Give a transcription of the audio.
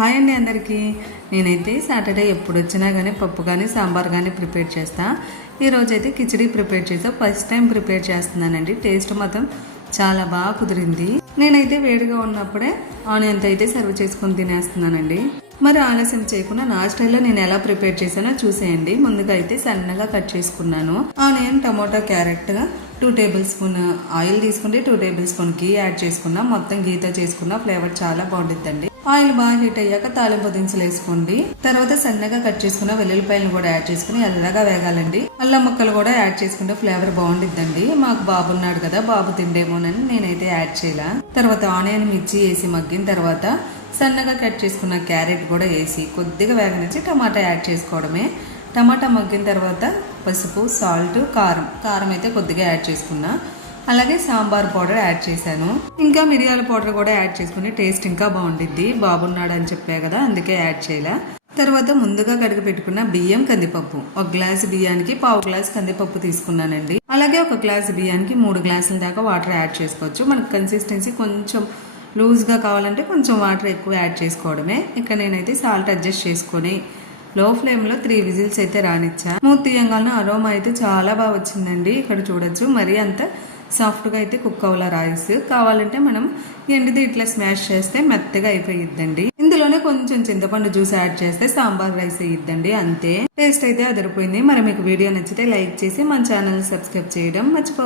Hi అండి అందరికీ. నేనైతే సాటర్డే ఎప్పుడు వచ్చినా కానీ పప్పు కానీ సాంబార్ కానీ ప్రిపేర్ చేస్తా. ఈరోజు అయితే కిచడీ ప్రిపేర్ చేస్తా ఫస్ట్ టైం ప్రిపేర్ చేస్తున్నానండి. టేస్ట్ మాత్రం చాలా బాగా కుదిరింది. నేనైతే వేడిగా ఉన్నప్పుడే ఆనియన్తో అయితే సర్వ్ చేసుకొని తినేస్తున్నానండి. మరి ఆలస్యం చేయకుండా నా స్టైల్లో నేను ఎలా ప్రిపేర్ చేశానో చూసేయండి. ముందుగా అయితే సన్నగా కట్ చేసుకున్నాను. Onion tomato carrot two tablespoon oil తీసుకుంటే టూ టేబుల్ స్పూన్ గీ యాడ్ చేసుకున్నా మొత్తం గీతో చేసుకున్న ఫ్లేవర్ చాలా బాగుంటుందండి ఆయిల్ బాగా హీట్ అయ్యాక తాలింపు దినుసులు వేసుకోండి. తర్వాత సన్నగా కట్ చేసుకున్న వెల్లుల్లిపాయలు కూడా యాడ్ చేసుకుని ఎల్లగా వేగాలండి. అల్లం ముక్కలు కూడా యాడ్ చేసుకుంటే ఫ్లేవర్ బాగుండిద్దండి. మాకు బాబు ఉన్నాడు కదా బాబు తిండేమోనని నేనైతే యాడ్ చేయాల. తర్వాత ఆనియన్ మిర్చి వేసి మగ్గిన తర్వాత సన్నగా కట్ చేసుకున్న క్యారెట్ కూడా వేసి కొద్దిగా వేగనిచ్చి టమాటా యాడ్ చేసుకోవడమే. టమాటా మగ్గిన తర్వాత పసుపు సాల్ట్ కారం. కారం అయితే కొద్దిగా యాడ్ చేసుకున్నా. అలాగే సాంబార్ పౌడర్ యాడ్ చేశాను. ఇంకా మిరియాల పౌడర్ కూడా యాడ్ చేసుకుని టేస్ట్ ఇంకా బాగుండిద్ది. బాగున్నాడు అని చెప్పే కదా అందుకే యాడ్ చేయలే. తర్వాత ముందుగా కడిగి పెట్టుకున్న బియ్యం కందిపప్పు. ఒక గ్లాస్ బియ్యానికి పావు గ్లాస్ కందిపప్పు తీసుకున్నానండి. అలాగే ఒక గ్లాస్ బియ్యానికి మూడు గ్లాసుల దాకా వాటర్ యాడ్ చేసుకోవచ్చు. మనకు కన్సిస్టెన్సీ కొంచెం లూజ్గా కావాలంటే కొంచెం వాటర్ ఎక్కువ యాడ్ చేసుకోవడమే. ఇక్కడ నేనైతే సాల్ట్ అడ్జస్ట్ చేసుకొని లో ఫ్లేమ్లో త్రీ విజిల్స్ అయితే రానిచ్చా మూత తీయంగానే అరోమా అయితే చాలా బాగా వచ్చిందండి. ఇక్కడ చూడొచ్చు. మరీ అంత సాఫ్ట్గా అయితే కుక్ అవ్వాల రైస్. కావాలంటే మనం ఎండిది ఇట్లా స్మాష్ చేస్తే మెత్తగా అయిపోయిద్దండి. ఇందులోనే కొంచెం చింతపండు జ్యూస్ యాడ్ చేస్తే సాంబార్ రైస్ అయ్యిద్దండి అంతే. టేస్ట్ అయితే అదిరిపోయింది. మరి మీకు వీడియో నచ్చితే లైక్ చేసి మన ఛానల్ సబ్స్క్రైబ్ చేయడం మర్చిపో